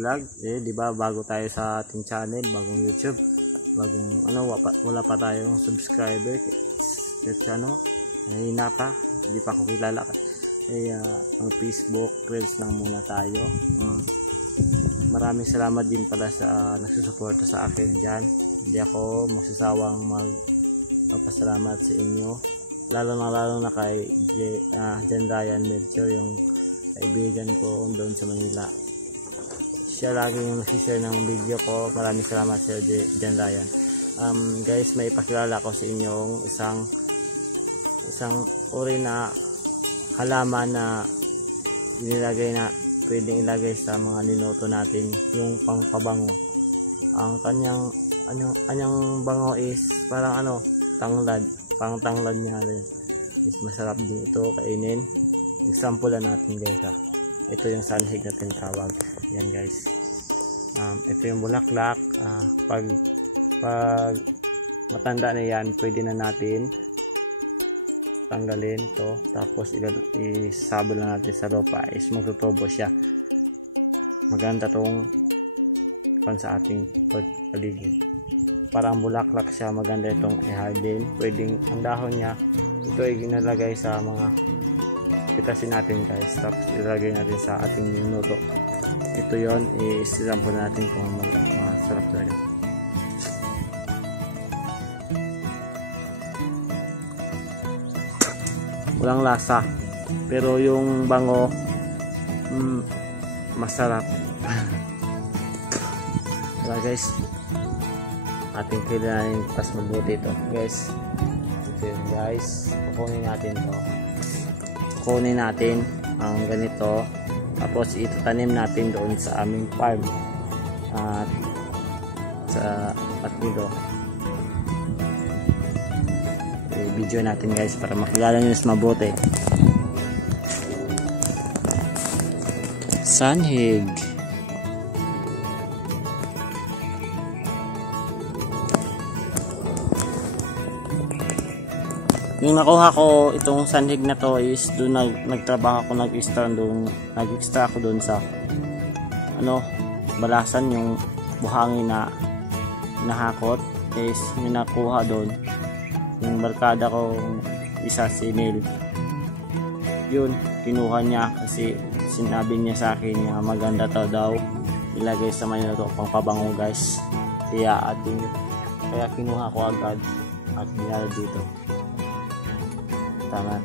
vlog. Di ba bago tayo sa ating channel, bagong YouTube, bagong wala pa tayong subscriber. Kahit hina pa, hindi pa ako kilala. Ang Facebook friends lang muna tayo. Maraming salamat din pala sa nagsusuporta sa akin dyan. Hindi ako magsasawang magpasalamat sa inyo, lalo na kay Jan Ryan Melchor, yung kaibigan ko doon sa Manila. Siya lagi yung nagsishare ng video ko. Maraming salamat sa Jan Ryan. Guys, may ipakilala ko sa inyong isang uri na halaman na pwedeng ilagay sa mga niluto natin, yung pangpabango. Ang kanyang bango is parang tanglad, pang tanglad niya rin. Is masarap din ito kainin. Example natin guys, ito yung sanhig na tinatawag. Yan guys, ito yung bulaklak. Pag matanda na yan, pwede na natin tanggalin to, tapos isabol na natin sa lupa, is magtutubo siya. Maganda tong sa ating paligid, parang bulaklak siya. Maganda itong i-harden. Pwedeng ang dahon niya, ito ay ginalagay sa mga pitasin natin guys, tapos ilagay natin sa ating minuto. Ito yon, i-sample natin kung masarap talaga. Walang lasa, pero yung bango masarap. Wala guys, ating kailangan pas mabuti ito guys. Ito yun guys, kukunin natin ang ganito, tapos itatanim natin doon sa aming farm at dito. Video natin guys para makilala nyo mas mabuti. Sanhig. Yung nakuha ko itong sanhig na to is doon nagtrabaho ako, nag-extra ako doon sa Balasan, yung buhangin na nahakot is may nakuha doon. Yung barkada ko isa, si Neil, yun kinuha niya kasi sinabi niya sa akin na maganda daw ilagay sa minuto pang pabango guys. Kaya kinuha ko agad at dinala dito. Tama.